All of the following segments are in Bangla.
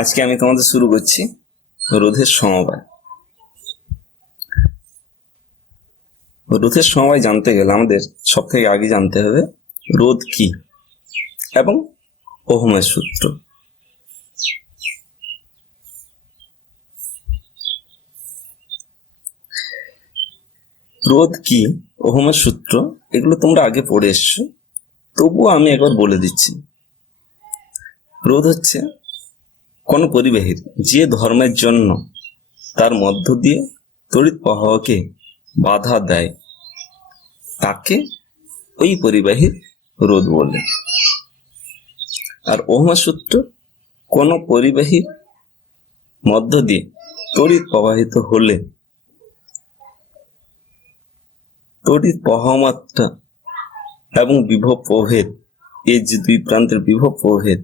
আজকে আমি তোমাদের শুরু করছি রোধের সমবায়। রোধের সমবায় জানতে গেলে আমাদের সব থেকে আগে জানতে হবে রোধ কি এবং ওহমের সূত্র। রোধ কি, ওহমের সূত্র, এগুলো তোমরা আগে পড়ে এসছো, তবুও আমি একবার বলে দিচ্ছি। রোধ হচ্ছে কোন পরিবাহীর যে ধর্মের জন্য তার মধ্য দিয়ে তড়িৎ প্রবাহকে বাধা দেয় তাকে ওই পরিবাহীর রোধ বলে। আর ওহমের সূত্র কোন পরিবাহীর মধ্য দিয়ে তড়িৎ প্রবাহিত হলে তড়িৎ প্রবাহমাত্রা এবং বিভব প্রভেদ, এই যে দুই প্রান্তের বিভব প্রভেদ,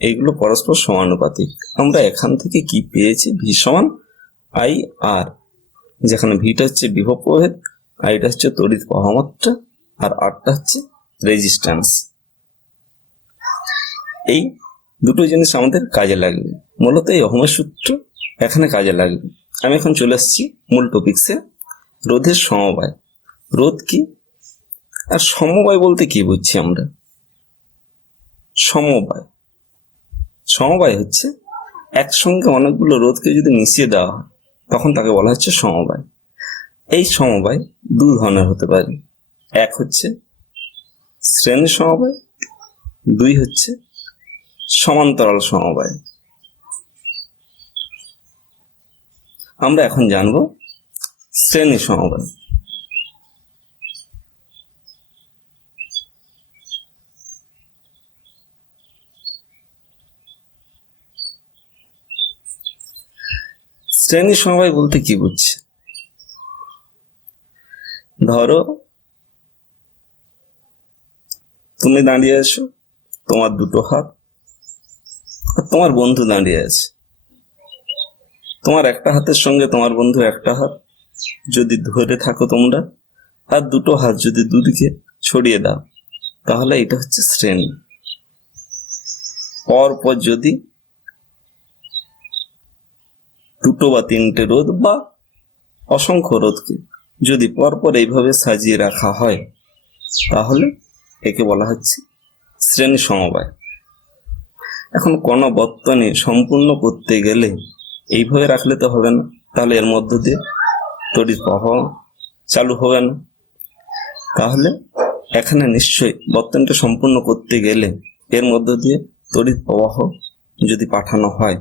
এগুলো পরস্পর সমানুপাতিক। আমরা এখান থেকে কি পেয়েছি? ভি সমান আই আর, যেখানে ভিটা হচ্ছে বিভব প্রভেদ, আইটা হচ্ছে তড়িৎ প্রবাহমাত্রা, আর আরটা হচ্ছে রেজিস্ট্যান্স। এই দুটো জিনিস আমাদের কাজে লাগবে, মূলত এই ওহমের সূত্র এখানে কাজে লাগবে। আমি এখন চলে আসছি মূল টপিকসে, রোধের সমবায়। রোধ কি আর সমবায় বলতে কি বুঝছি আমরা? সমবায় হচ্ছে একসঙ্গে অনেকগুলো রোধকে যদি মিশিয়ে দেওয়া হয় তখন তাকে বলা হচ্ছে সমবায়। এই সমবায় দু ধরনের হতে পারে, এক হচ্ছে শ্রেণী সমবায়, দুই হচ্ছে সমান্তরাল সমবায়। আমরা এখন জানবো শ্রেণী সমবায়। শ্রেণী সমবায় বলতে কি বুঝছে? ধরো তুমি দাঁড়িয়ে আছো, তোমার দুটো হাত, আর তোমার বন্ধু দাঁড়িয়ে আছে। তোমার একটা হাতের সঙ্গে তোমার বন্ধু একটা হাত যদি ধরে থাকো তোমরা, আর দুটো হাত যদি দুদিকে ছড়িয়ে দাও, তাহলে এটা হচ্ছে শ্রেণী। পরপর যদি দুটো বা তিনটে রোধ বা অসংখ্য রোধকে যদি পরপর এইভাবে সাজিয়ে রাখা হয় তাহলে একে বলা হচ্ছে শ্রেণী সমবায়। এখন কোন বর্তনী সম্পূর্ণ করতে গেলে এইভাবে রাখলে তো হবে না, তাহলে এর মধ্য দিয়ে তড়িৎ প্রবাহ চালু হবে না। তাহলে এখানে নিশ্চয়ই বর্তনীটা সম্পূর্ণ করতে গেলে এর মধ্য দিয়ে তড়িৎ প্রবাহ যদি পাঠানো হয়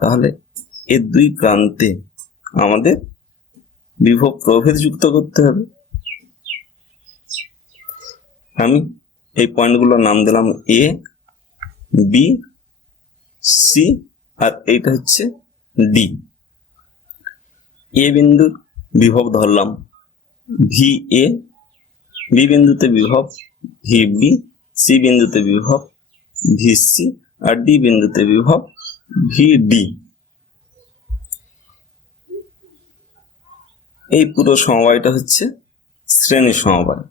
তাহলে এর দুই প্রান্তে আমাদের বিভব প্রভেদ যুক্ত করতে হবে। আমি এই পয়েন্টগুলোর নাম দিলাম এ, বি, সি, আর এইটা হচ্ছে ডি। এ বিন্দুর বিভব ধরলাম ভি এ, বি বিন্দুতে বিভব ভি বি, সি বিন্দুতে বিভব ভি সি, আর ডি বিন্দুতে বিভব ভি ডি। এই পুরো সমবায়টা হচ্ছে শ্রেণী সমবায়।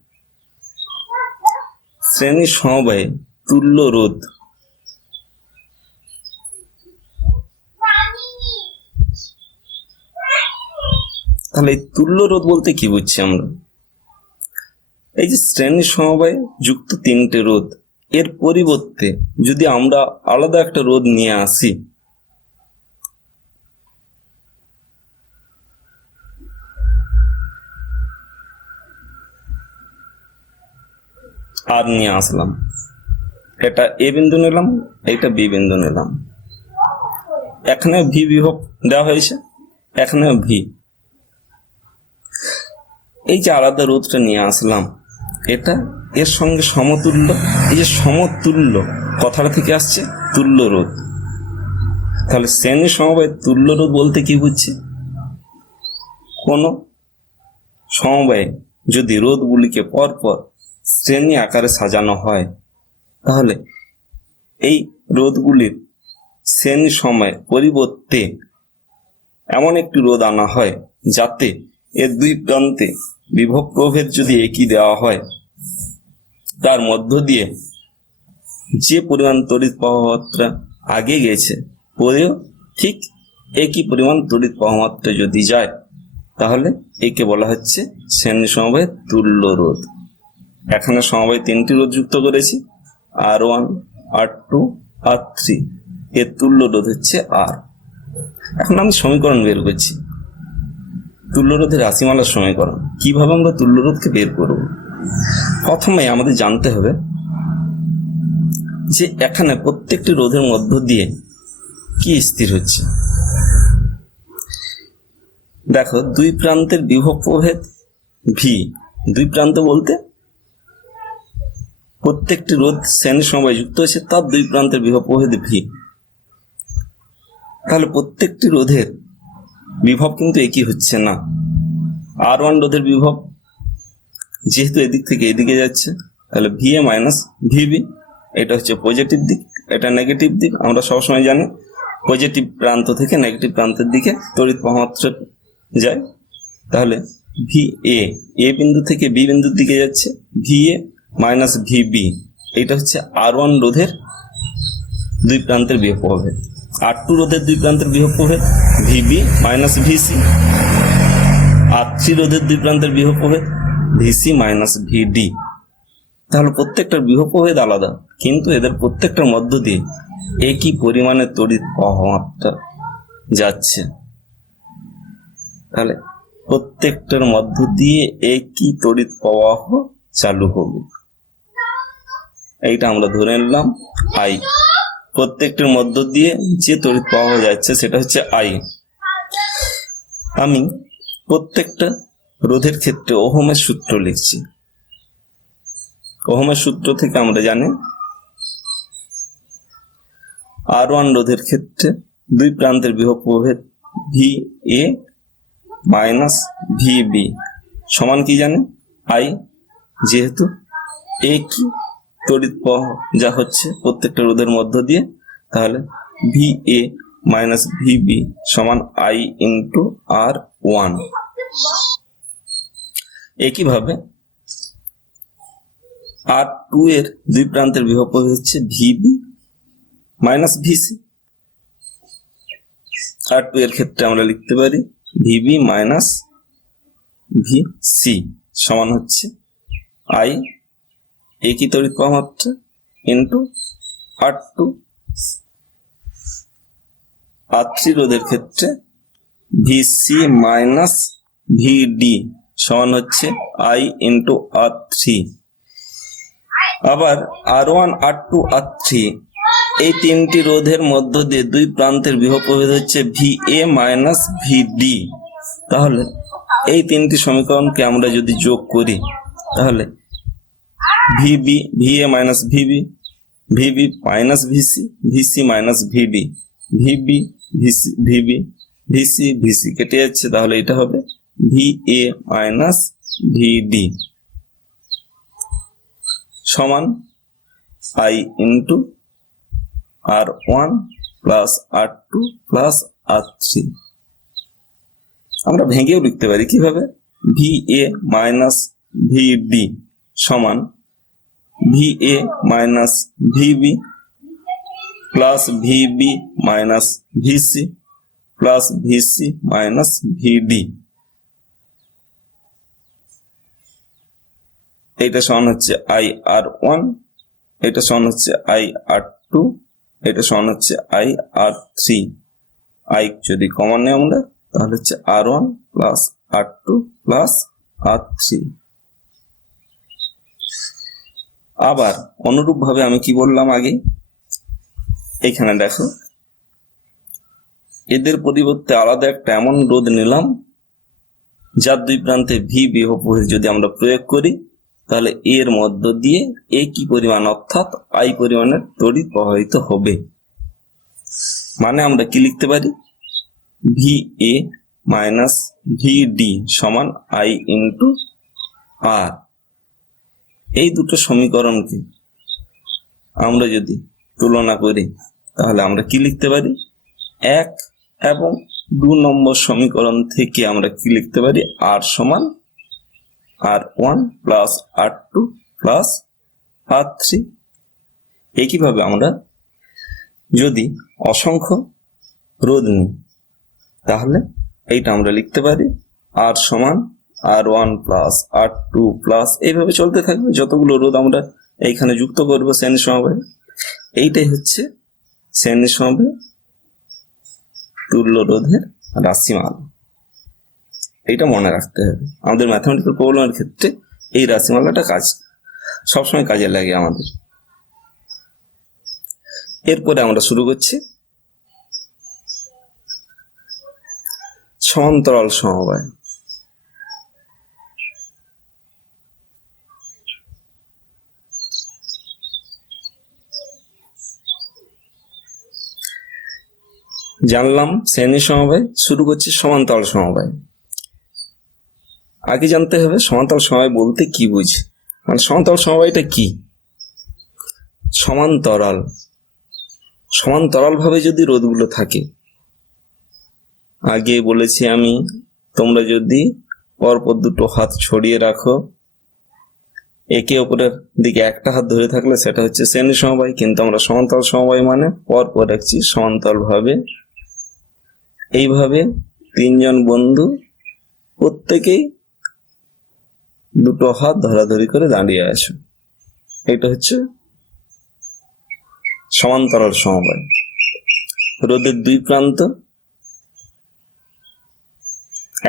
শ্রেণী সমবায়ে তুল্য রোধ, তাহলে এই তুল্য রোধ বলতে কি বুঝছি আমরা? এই যে শ্রেণী সমবায়ে যুক্ত তিনটে রোধ, এর পরিবর্তে যদি আমরা আলাদা একটা রোধ নিয়ে আসি, আর নিয়ে আসলাম, এটা এ বিন্দু নিলাম, এটা বি বিন্দু নিলাম, এখানে ভি বিভব দেওয়া হয়েছে, এখানে ভি। এই যে আলাদা রোধটা নিয়ে আসলাম, এটা এর সঙ্গে সমতুল্য। এই যে সমতুল্য কথাটা থেকে আসছে তুল্য রোধ। তাহলে শ্রেণী সমবায় তুল্য রোধ বলতে কি বুঝছি? কোন সমবায়ে যদি রোধগুলিকে পরপর শ্রেণী আকারে সাজানো হয় তাহলে এই রোধগুলির শ্রেণী সময় পরিবর্তে এমন একটি রোধ আনা হয় যাতে এর দুই প্রান্তে বিভব প্রভেদ যদি একই দেওয়া হয়, তার মধ্য দিয়ে যে পরিমাণ তড়িৎ প্রবাহ আগে গেছে পরেও ঠিক একই পরিমাণ তড়িৎ প্রবাহমাত্রা যদি যায় তাহলে একে বলা হচ্ছে শ্রেণী সমবায়ের তুল্য রোধ। এখানে সমবায় 3টি রোধ যুক্ত করেছি, R1, R2, R3, এর তুল্য রোধ হচ্ছে R। এখন আমি সমীকরণ বের করছি, তুল্য রোধের রাশিমালার সমীকরণ। কিভাবে আমরা তুল্য রোধকে বের করব? প্রথমে আমাদের জানতে হবে যে এখানে প্রত্যেকটি রোধের মধ্য দিয়ে কি স্থির হচ্ছে। দেখো, দুই প্রান্তের বিভব প্রভেদ ভি, দুই প্রান্ত বলতে প্রত্যেকটি রোধ শ্রেণী সমবায় যুক্ত হয়েছে তার দুই প্রান্তের বিভব প্রভেদ ভি। তাহলে প্রত্যেকটি রোধের বিভব কিন্তু একই হচ্ছে না। R1 রোধের বিভব যেহেতু এদিক থেকে এদিকে যাচ্ছে, তাহলে VA মাইনাস VB, এটা হচ্ছে পজিটিভ দিক, এটা নেগেটিভ দিক। আমরা সবসময় জানি পজিটিভ প্রান্ত থেকে নেগেটিভ প্রান্তের দিকে তড়িৎ প্রবাহমাত্রা যায়। তাহলে VA, এ বিন্দু থেকে বি বিন্দুর দিকে যাচ্ছে, VA মাইনাস VB, এটা হচ্ছে R1 রোধের দুই প্রান্তের বিভব প্রভেদ। R2 রোধের দুই প্রান্তের বিভব প্রভেদ VB মাইনাস VC। R3 রোধের দুই প্রান্তের বিভব প্রভেদ VC মাইনাস VD। তাহলে প্রত্যেকটার বিভব প্রভেদ আলাদা, কিন্তু এদের প্রত্যেকটার মধ্য দিয়ে একই পরিমাণে তড়িৎ প্রবাহমাত্রা যাচ্ছে। তাহলে প্রত্যেকটার মধ্য দিয়ে একই তড়িৎ প্রবাহ চালু হবে, এইটা আমরা ধরে নিলাম I। প্রত্যেকটার মধ্য দিয়ে যে তড়িৎ প্রবাহ যাচ্ছে সেটা হচ্ছে I। আমি প্রত্যেকটা রোধের ক্ষেত্রে ওহমের সূত্র লিখছি। ওহমের সূত্র থেকে আমরা জানি R1 রোধের ক্ষেত্রে দুই প্রান্তের বিভব প্রভেদ VA মাইনাস VB সমান কি জানি I। যেহেতু একই তড়িৎ প্রবাহ যা হচ্ছে প্রত্যেকটা রোধের মধ্য দিয়ে, তাহলে VA মাইনাস VB সমান I ইন্টু R1। একইভাবে R2 এর দুই প্রান্তের বিভব প্রভেদ হচ্ছে VB মাইনাস VC। R2 এর ক্ষেত্রে আমরা লিখতে পারি VB মাইনাস VC সমান হচ্ছে I, একই তড়িৎ প্রবাহমাত্রা, ইন্টু R2। R3 রোধের ক্ষেত্রে VC মাইনাস VD সমান হচ্ছে I ইন্টু R3। আবার R1, R2, R3 এই তিনটি রোধের মধ্য দিয়ে দুই প্রান্তের বিভব প্রভেদ হচ্ছে VA মাইনাস VD। তাহলে এই তিনটি সমীকরণকে আমরা যদি যোগ করি তাহলে VB, VA minus VB, VB minus VC, VC minus VD, VB, VC, VB, VC, VC কেটে যাচ্ছে, তাহলে এটা হবে VA মাইনাস VD সমান I into R1 plus R2 plus R3। আমরা ভেঙেও লিখতে পারি কিভাবে, VA মাইনাস VD সমান VA minus VB plus VB minus VC plus VC minus VD। এটা সমান হচ্ছে IR1, এটা সমান হচ্ছে IR2, এটা সমান হচ্ছে IR3। I যদি কমন নেই আমরা তাহলে হচ্ছে R1 plus R2 plus R3। আবার অনুরূপ ভাবে আমি কি বললাম আগে, এখানে দেখো এদের পরিবর্তে আলাদা একটা এমন রোধ নিলাম যার দুই প্রান্তে ভি বিভব প্রভেদ যদি আমরা প্রয়োগ করি তাহলে এর মধ্য দিয়ে একই পরিমাণ অর্থাৎ I পরিমাণের তড়িৎ প্রবাহিত হবে। মানে আমরা কি লিখতে পারি, VA মাইনাস VD সমান I ইন্টু R। এই দুটো সমীকরণকে আমরা যদি তুলনা করি তাহলে আমরা কি লিখতে পারি, 1 এবং 2 নম্বর সমীকরণ থেকে আমরা কি লিখতে পারি, R সমান R1 plus R2 plus R3। একইভাবে আমরা যদি অসংখ্য রোধ নিই, তাহলে এইটা আমরা লিখতে পারি আর সমান R1 প্লাস R2 প্লাস, এইভাবে চলতে থাকবে যতগুলো রোধ আমরা এইখানে যুক্ত করবো শ্রেণী সমবায়ে। এইটাই হচ্ছে শ্রেণী সমবায়ে তুল্য রোধের রাশিমালা। এইটা মনে রাখতে হবে, আমাদের ম্যাথমেটিক্যাল প্রবলেমের ক্ষেত্রে এই রাশিমালাটা সবসময় কাজে লাগে আমাদের। এরপরে আমরা শুরু করছি সমান্তরাল সমবায়। জানলাম শ্রেণী সমবায়, শুরু করছি সমান্তরাল সমবায়। আগে জানতে হবে সমান্তরাল সমবায় বলতে কি বুঝি, মানে সমান্তরাল সমবায়টা কি। সমান্তরাল ভাবে যদি রোধগুলো থাকে, আগে বলেছি আমি, তোমরা যদি পরপর দুটো হাত ছড়িয়ে রাখো, একে অপরের দিকে একটা হাত ধরে থাকলে সেটা হচ্ছে শ্রেণী সমবায়, কিন্তু আমরা সমান্তরাল সমবায় মানে পরপর রাখছি সমান্তরাল ভাবে। এইভাবে তিনজন বন্ধু প্রত্যেকেই দুটো হাত ধরাধরি করে দাঁড়িয়ে আছে, এটা হচ্ছে সমান্তরাল সমবায়। রোধের দুই প্রান্ত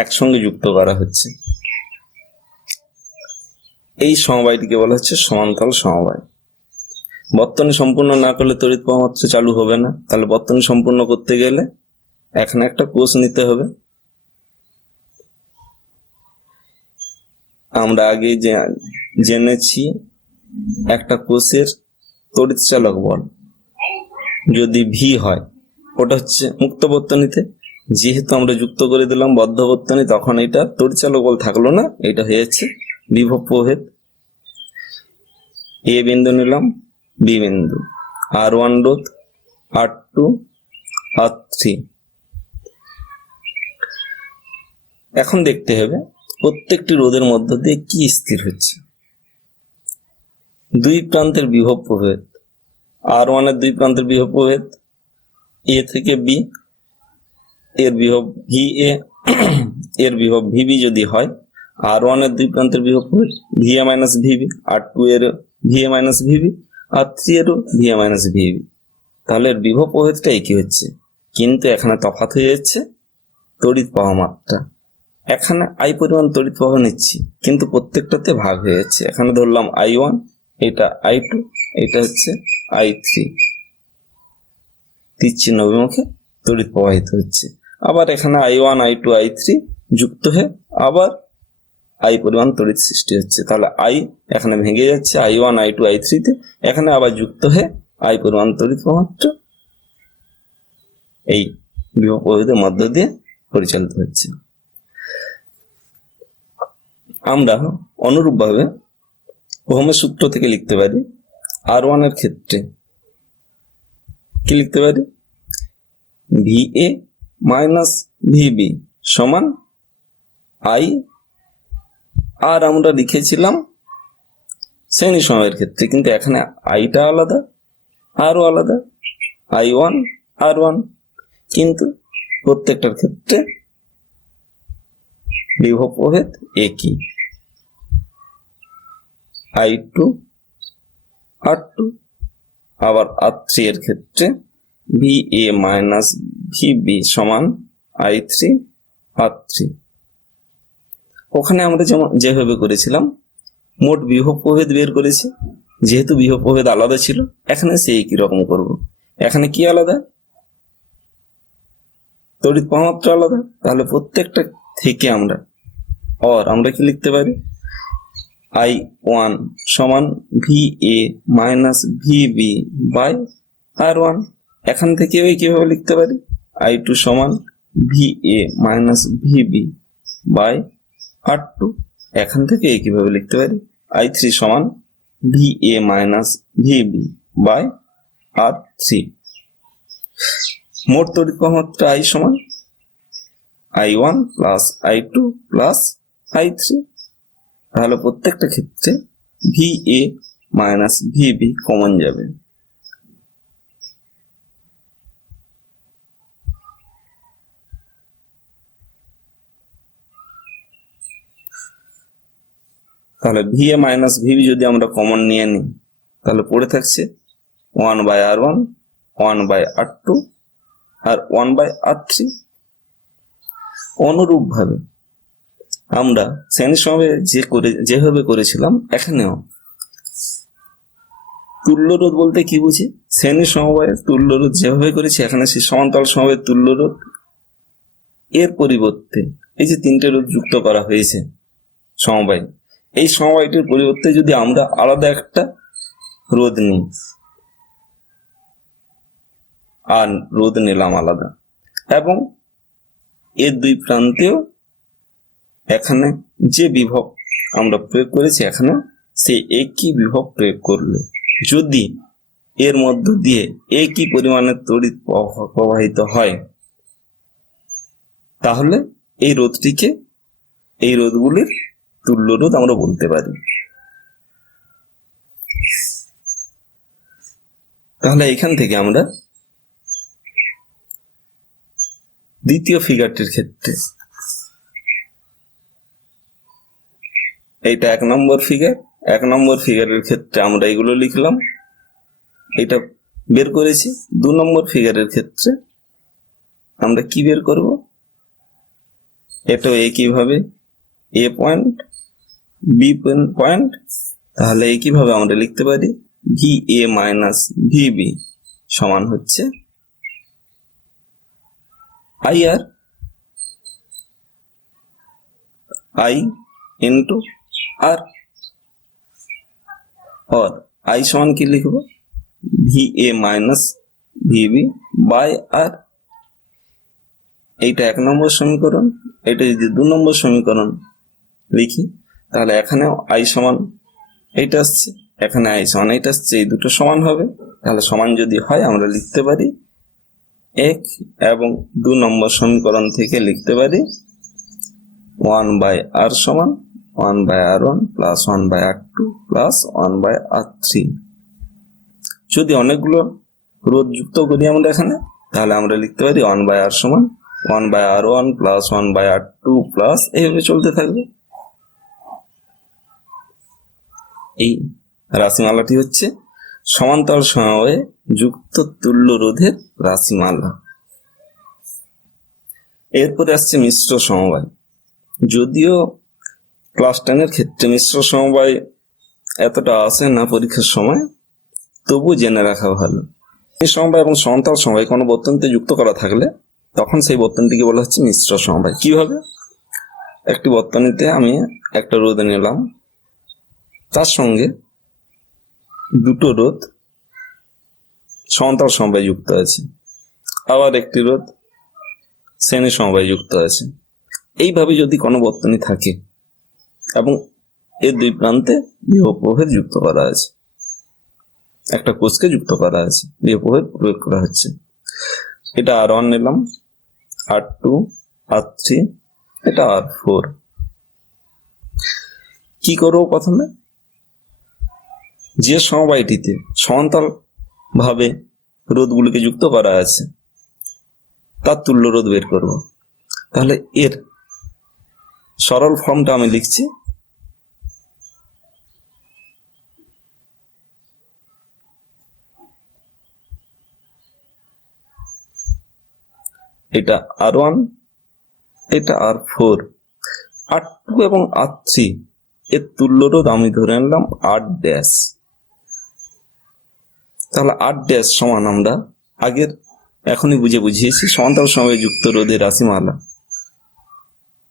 একসঙ্গে যুক্ত করা হচ্ছে, এই সমবায়টিকে বলা হচ্ছে সমান্তরাল সমবায়। বর্তনী সম্পূর্ণ না করলে তড়িৎ প্রবাহ মাত্রা চালু হবে না, তাহলে বর্তনী সম্পূর্ণ করতে গেলে এখানে একটা কোষ নিতে হবে। আমরা আগে জেনেছি একটা কোষের তড়িৎ চালক বল যদি ভি হয়, ওটা হচ্ছে মুক্ত বর্তনীতে। যেহেতু আমরা যুক্ত করে দিলাম বদ্ধ বর্তনী, তখন এটা তড়িৎ চালক বল থাকলো না, এটা হয়েছে বিভব প্রভেদ। এ বিন্দু নিলাম, বি বিন্দু, R1 রোধ, R2, R3। এখন দেখতে হবে প্রত্যেকটি রোধের মধ্য দিয়ে কি স্থির হচ্ছে। দুই প্রান্তের বিভব প্রভেদ, R1 এর দুই প্রান্তের বিভব প্রভেদ এ থেকে বি, এর বিভব ভি এ, এর বিভব ভিবি যদি হয়, R1 এর দুই প্রান্তের বিভব প্রভেদ V A minus VB, R2 এর V A minus VB, R3 এরও ভি এ মাইনাস ভিবি। তাহলে এর বিভব প্রভেদটা একই হচ্ছে, কিন্তু এখানে তফাৎ হয়ে যাচ্ছে তড়িৎ প্রবাহ মাত্রা। এখানে আই পরিমাণ তড়িৎ প্রবাহ নিচ্ছি, কিন্তু প্রত্যেকটাতে ভাগ হয়ে যাচ্ছে। এখানে ধরলাম I1, এটা I2, এটা হচ্ছে I3, তীর চিহ্ন অভিমুখে তড়িৎ প্রবাহিত হচ্ছে। আবার এখানে I1, I2, I3 যুক্ত হয়ে আবার আই পরিমাণ তড়িৎ সৃষ্টি হচ্ছে। তাহলে আই এখানে ভেঙে যাচ্ছে I1, I2, I3 তে, এখানে আবার যুক্ত হয়ে আই পরিমাণ তড়িৎ প্রবাহ এই বিভব প্রভেদের মধ্য দিয়ে পরিচালিত হচ্ছে। আমরা অনুরূপভাবে ওহমের সূত্র থেকে লিখতে পারি R1 এর ক্ষেত্রে কি লিখতে পারি, VA মাইনাস VB সমান I। আর আমরা লিখেছিলাম শ্রেণী সমবায়ের ক্ষেত্রে, কিন্তু এখানে আইটা আলাদা, আরও আলাদা, I1 R1, কিন্তু প্রত্যেকটার ক্ষেত্রে বিভব প্রভেদ একই, I2 R2। আবার R3 এর ক্ষেত্রে VA মাইনাস VB সমান I3 R3। ওখানে আমরা যেভাবে করেছিলাম মোট বিভব প্রভেদ বের করেছি, যেহেতু বিভব প্রভেদ আলাদা ছিল, এখানে সেই একই রকম করব। এখানে কি আলাদা, তড়িৎ প্রবাহ মাত্রা আলাদা, তাহলে প্রত্যেকটা থেকে আমরা কি লিখতে পারি, I1 সমান VA minus VB by R1। এখান থেকেও কিভাবে লিখতে পারি, I2 সমান VA minus VB by R2। এখান থেকে কিভাবে লিখতে পারি, I3 সমান VA minus VB by R3। মোট তড়িৎ প্রবাহ মাত্রা I সমান I1 plus I2 plus I3। তাহলে প্রত্যেকটা ক্ষেত্রে VA মাইনাস VB কমন যাবে। তাহলে VA মাইনাস VB যদি আমরা কমন নিয়ে নিই তাহলে পড়ে থাকছে 1/R1, 1/R2 আর 1/R3। অনুরূপ ভাবে আমরা শ্রেণীর সমবায়ে যেভাবে করেছিলাম এখানেও তুল্য রোধ বলতে কি বুঝি, শ্রেণীর সমবায়ের তুল্য রোধ যেভাবে করেছি এখানে সেই সমান্তরাল সমবায়ের তুল্য রোধ এর পরিবর্তে এই যে তিনটে রোধ যুক্ত করা হয়েছে সমবায়, এই সমবায়টির পরিবর্তে যদি আমরা আলাদা একটা রোধ নিই আর রোধ নিলাম আলাদা, এবং এর দুই প্রান্তেও এখানে যে বিভব আমরা প্রয়োগ করেছি এখানে সেই একই বিভব প্রয়োগ করলে যদি এর মধ্য দিয়ে একই পরিমাণের তড়িৎ প্রবাহিত হয় তাহলে এই রোধটিকে, এই রোধগুলির তুল্য রোধ আমরা বলতে পারি। তাহলে এখান থেকে আমরা দ্বিতীয় ফিগারটির ক্ষেত্রে, এইটা 1 নম্বর ফিগার, 1 নম্বর ফিগারের ক্ষেত্রে আমরা এগুলো লিখলাম, এটা বের করেছি। 2 নম্বর ফিগারের ক্ষেত্রে আমরা কি বের করব, এটাও একইভাবে A পয়েন্ট B পয়েন্ট, তাহলে একইভাবে আমরা লিখতে পারি VA মাইনাস VB সমান হচ্ছে IR I ইন্টু R, और I সমান কি লিখব, VA minus VB by R। এইটা 1 নম্বর সমীকরণ, এটা যদি 2 নম্বর সমীকরণ লিখি তাহলে এখানেও I সমান এইটা আসছে, এখানে I সমান এইটা আসছে, এই দুটো সমান হবে। তাহলে সমান যদি হয় আমরা লিখতে পারি 1, এবং 2 নম্বর সমীকরণ থেকে লিখতে পারি 1/R সমান 1/R1 plus 1/R2 plus 1/R3। যদি অনেকগুলো রোধ যুক্ত করি আমরা এখানে তাহলে আমরা লিখতে পারি 1/R সমান 1/R1 প্লাস 1/R2 প্লাস এইভাবে চলতে থাকবে। এই রাশিমালাটি হচ্ছে সমান্তরাল সমবায়ে যুক্ত তুল্য রোধের রাশিমালা। এরপরে আসছে মিশ্র সমবায়। যদিও ক্লাস 10-এর ক্ষেত্রে মিশ্র সমবায় এতটা আসে না পরীক্ষার সময়, তবু জেনে রাখা ভালো। এই সমবায় এবং সমান্তরাল সমবায় কোনো বর্তনীতে যুক্ত করা থাকলে তখন সেই বর্তনীটিকে বলা হচ্ছে মিশ্র সমবায়। কিভাবে, একটি বর্তনীতে আমি একটা রোধ নিলাম, তার সঙ্গে দুটো রোধ সমান্তরাল সমবায় যুক্ত আছে, আবার একটি রোধ শ্রেণী সমবায় যুক্ত আছে। এইভাবে যদি কোনো বর্তনী থাকে এবং এর দুই প্রান্তে বিভব প্রভেদ যুক্ত করা আছে, একটা কোষকে যুক্ত করা আছে, বিভব প্রভেদ প্রয়োগ করা হচ্ছে, এটা R1 নিলাম, R2, R3, এটা R4। কি করবো, প্রথমে যে সমবায়টিতে সমান্তরাল ভাবে রোধগুলিকে যুক্ত করা আছে তার তুল্য রোধ বের করব। তাহলে এর সরল ফর্মটা আমি লিখছি, এটা R1, এটা R4, R2 এবং R3 এর তুল্য রোধ আমি ধরে নিলাম R ড্যাশ। তাহলে R ড্যাশ সমান আমরা আগের এখনই বুঝিয়েছি সমান্তরাল সমবায়ে যুক্ত রোধের রাশিমালা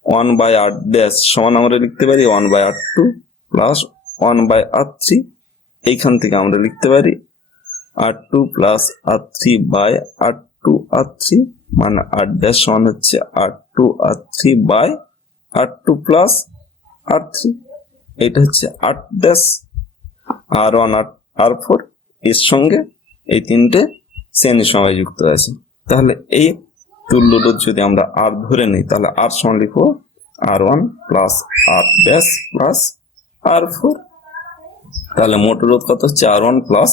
1/R ড্যাশ সমান আমরা লিখতে পারি 1/R2 প্লাস 1/R3। এইখান থেকে আমরা লিখতে পারি R2 plus R3 by R2 R3, মানে R ড্যাশ সমান হচ্ছে R2 R3 by R2 plus R3। এটা হচ্ছে R ড্যাশ, R1 R4 এর সঙ্গে এই তিনটে শ্রেণী সমবায় যুক্ত আছে। তাহলে এই তুল্য রোধ যদি আমরা R ধরে নিই তাহলে R সমান লিখবো R1 plus R dash plus R4। তাহলে মোট রোধ কত হচ্ছে R1 plus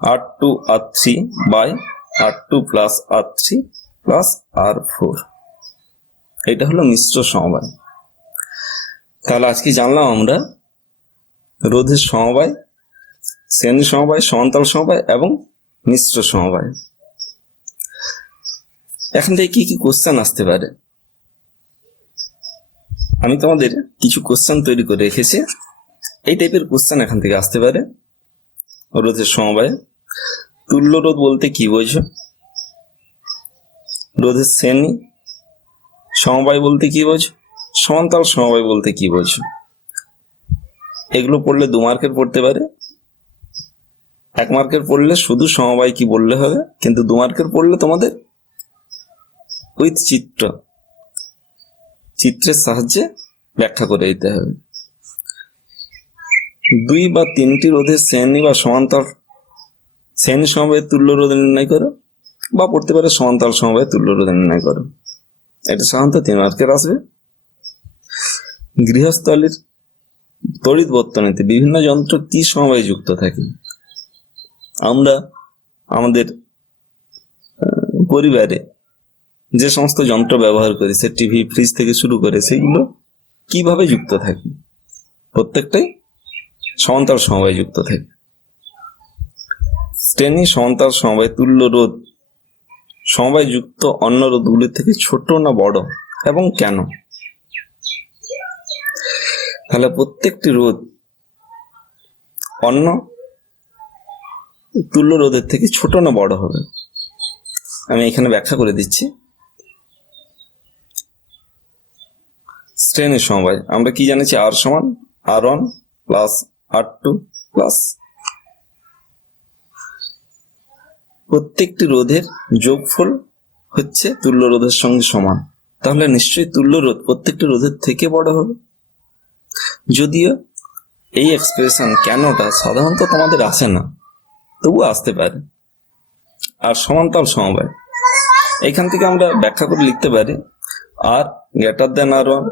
R2 R3 by R2 plus R3 plus R4। এটা হলো মিশ্র সমবায়। তাহলে আজকে জানলাম আমরা রোধের সমবায়, শ্রেণী সমবায়, সমান্তরাল সমবায় এবং মিশ্র সমবায়। এখান থেকে কি কি কোশ্চেন আসতে পারে, আমি তোমাদের কিছু কোশ্চেন তৈরি করে রেখেছি। এই টাইপের কোশ্চেন এখান থেকে আসতে পারে। রোধের সমবায়, তুল্য রোধ বলতে কি বোঝো? রোধের শ্রেণী সমবায় বলতে কি বোঝো? সমান্তরাল সমবায় বলতে কি বোঝো? এগুলো পড়লে 2 মার্কের পড়তে পারে। 1 মার্কের পড়লে শুধু সমবায় কি বললে হবে, কিন্তু 2 মার্কের পড়লে তোমাদের উইথ চিত্রের সাহায্যে ব্যাখ্যা করে দিতে হবে। 2 বা 3টি রোধের শ্রেণী বা সমান্তরাল শ্রেণী সমবায়ের তুল্য রোধ নির্ণয় করো, বা পড়তে পারে সমান্তরাল সমবায়ের তুল্য রোধ নির্ণয় করো। এটা সাধারণত 3 মার্কের আসবে। গৃহস্থলীর তড়িৎ বর্তনীতে বিভিন্ন যন্ত্র কি সমবায়ে যুক্ত থাকে? আমরা আমাদের পরিবারে যে সমস্ত যন্ত্র ব্যবহার করি, সে টিভি, ফ্রিজ থেকে শুরু করে, সেগুলো কিভাবে যুক্ত থাকে? প্রত্যেকটাই সমান্তরাল সমবায়ে যুক্ত থাকে। শ্রেণী সমান্তরাল সমবায় তুল্য রোধ সমবায় যুক্ত অন্য রোধগুলির থেকে ছোট না বড় এবং কেন? তাহলে প্রত্যেকটি রোধ অন্য তুল্য রোধের থেকে ছোট না বড় হবে, আমি এখানে ব্যাখ্যা করে দিচ্ছি। শ্রেণী সমবায় আমরা কি জানিছি? R সমান R1 প্লাস R2 প্লাস প্রত্যেকটি রোধের যোগফল হচ্ছে তুল্য রোধের সঙ্গে সমান। তাহলে নিশ্চয়ই তুল্য রোধ প্রত্যেকটি রোধের থেকে বড় হবে। যদিও এই এক্সপ্রেশন কেনটা সাধারণত তোমাদের আসে না, তবু আসতে পারে। আর সমান্তরাল সমবায়, এখান থেকে আমরা ব্যাখ্যা করে লিখতে পারি R গ্রেটার দেন R1,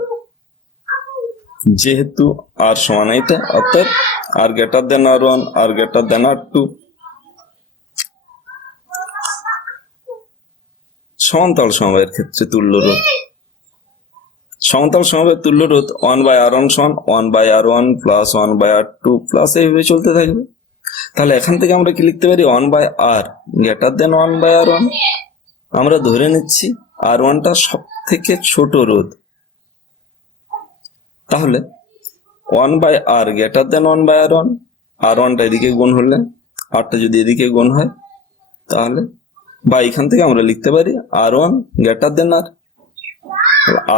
যেহেতু R সমান এটা, অর্থাৎ R greater than R1, R greater than R2। সমান্তরাল সমবায়ের ক্ষেত্রে তুল্য রোধ, সমান্তরাল সমবায়ের তুল্য রোধ 1/R1 সমান 1/R1 প্লাস 1/R2 প্লাস এইভাবে চলতে থাকবে। তাহলে এখান থেকে আমরা কি লিখতে পারি? 1/R greater than 1/R1। আমরা ধরে নিচ্ছি R1টা সব থেকে ছোট রোধ, তাহলে 1/R গ্রেটার দেন 1/R1। R1টা এদিকে গুণ হলে, Rটা যদি এদিকে গুণ হয়, তাহলে বা এখান থেকে আমরা লিখতে পারি R1 greater than R।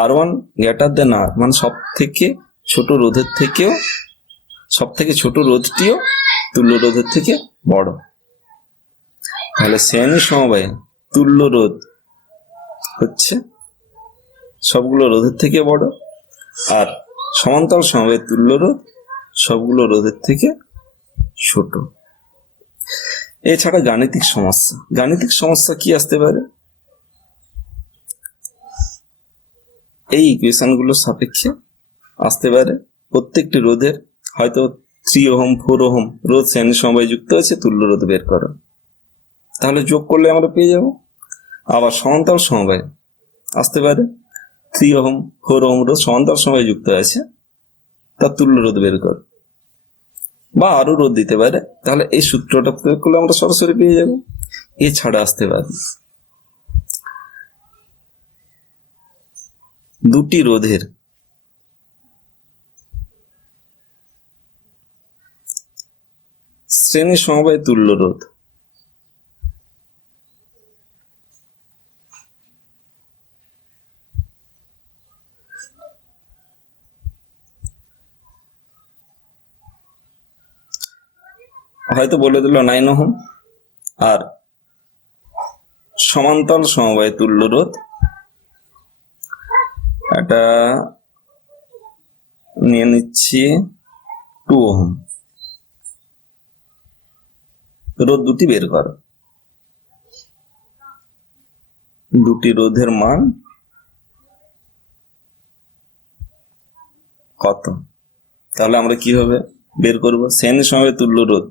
R1 greater than R মানে সব থেকে ছোট রোধের থেকেও, সব থেকে ছোট রোধটিও তুল্য রোধের থেকে বড়। তাহলে শ্রেণী সমবায়ে তুল্য রোধ হচ্ছে সবগুলো রোধের থেকে বড়, আর সমান্তরাল সমবায়ে তুল্য রোধ সবগুলো রোধের থেকে ছোট। এছাড়া গাণিতিক সমস্যা, গাণিতিক সমস্যা কি আসতে পারে? এই ইকুয়েশন গুলোর সাপেক্ষে আসতে পারে। প্রত্যেকটি রোধের হয়তো 3 ওহম 4 ওহম রোধ শ্রেণী সমবায়ে যুক্ত আছে, তুল্য রোধ বের করো, তাহলে যোগ করলে আমরা পেয়ে যাব। আবার সমান্তরাল সমবায়ে আসতে পারে 3 ওহম 4 ওহম রোধ সমান্তরাল সমবায়ে যুক্ত আছে, তার তুল্য রোধ বের করো, বা আরো রোধ দিতে পারে, তাহলে এই সূত্রটা প্রয়োগ করলে আমরা সরাসরি পেয়ে যাব। এছাড়া আসতে পারে দুটি রোধের শ্রেণী সমবায়ে তুল্য রোধ। হয়তো বলে দিল 9 ওহম, আর সমান্তরাল সমবায়ে তুল্য রোধ এটা নিয়ে নিচ্ছি 2 ওহম। রোধ দুটি বের করো, দুটি রোধের মান কত? তাহলে আমরা কিভাবে বের করব? শ্রেণী সমবায়ে তুল্য রোধ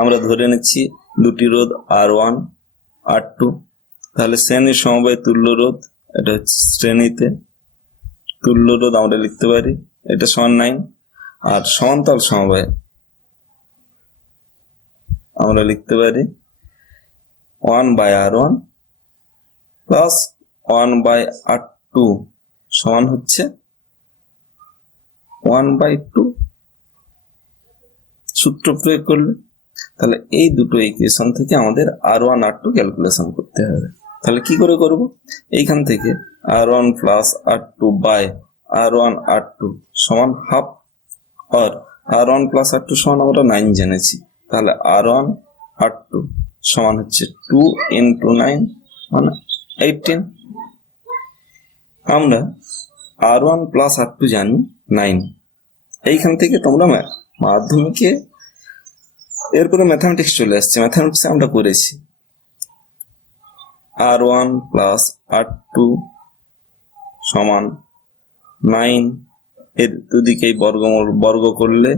আমরা ধরে নিচ্ছি দুটি রোধ R1 R2, তাহলে শ্রেণী সমবায়ে তুল্য রোধ এটা হচ্ছে শ্রেণীতে তুল্য রোধ আমরা লিখতে পারি এটা সমান 9। আর সমান্তরাল সমবায়ে আমরা লিখতে পারি 1/R1 প্লাস 1/R2 সমান হচ্ছে 1/2। সূত্র প্রয়োগ করলে তাহলে এই দুটো ইকুয়েশন থেকে আমাদের R1 R2 ক্যালকুলেশন করতে হবে। তাহলে কি করে করব? এইখান থেকে R1 plus R2 by R1 R2 সমান হাফ, আর R1 প্লাস R2 সমান আমরা 9 জেনেছি। তাহলে R1 R2 সমান হচ্ছে 2 into 9 মানে 18। আমরা R1 প্লাস R2 জানি 9। এইখান থেকে তোমরা মাধ্যমিকে এরপরে ম্যাথামেটিক্স চলে আসছে, ম্যাথামেটিক্সে আমরা করেছি R1 প্লাস R2 সমান 9, এর দুদিকেই বর্গ করলে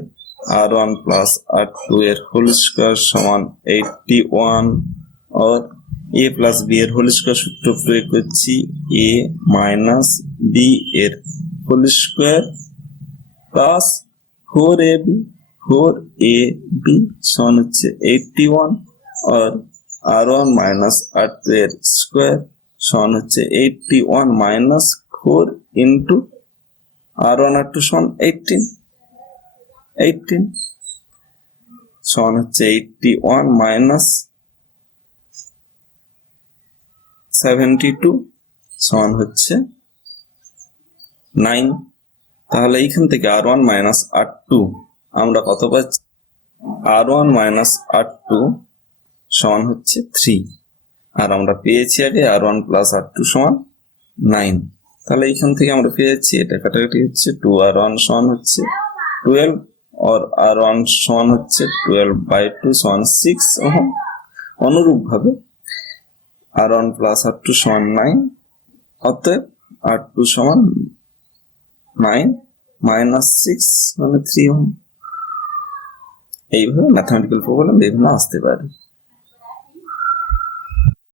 R1 প্লাস R2 এর হোল স্কয়ার সমান 81, और a প্লাস b এর হোল স্কয়ার সূত্র প্রয়োগ করছি a মাইনাস b এর হোল স্কয়ার প্লাস 4ab সমান হচ্ছে 81, और R1 মাইনাস R2 এর স্কয়ার সমান হচ্ছে 81 মাইনাস 4 ইন্টু R1 R2 সমান 18 সমান হচ্ছে 81 মাইনাস 72 সমান হচ্ছে 9। তাহলে এইখান থেকে R1 মাইনাস R2 আমরা কত পাচ্ছি? R1 মাইনাস R2 সমান হচ্ছে 3, আর আমরা পেয়েছি আগে R1 প্লাস R2 সমান 9। তাহলে এইখান থেকে আমরা পেয়েছি এটা কাটাকাটি হচ্ছে 2R1 সমান হচ্ছে 12, और R1 সমান হচ্ছে 12/2 সমান 6 ওহম। অনুরূপ ভাবে R1 প্লাস R2 সমান 9, অতএব R2 সমান 9 মাইনাস 6 মানে 3 ওহম। এইভাবে ম্যাথমেটিক্যাল প্রবলেম বিভিন্ন আসতে পারে।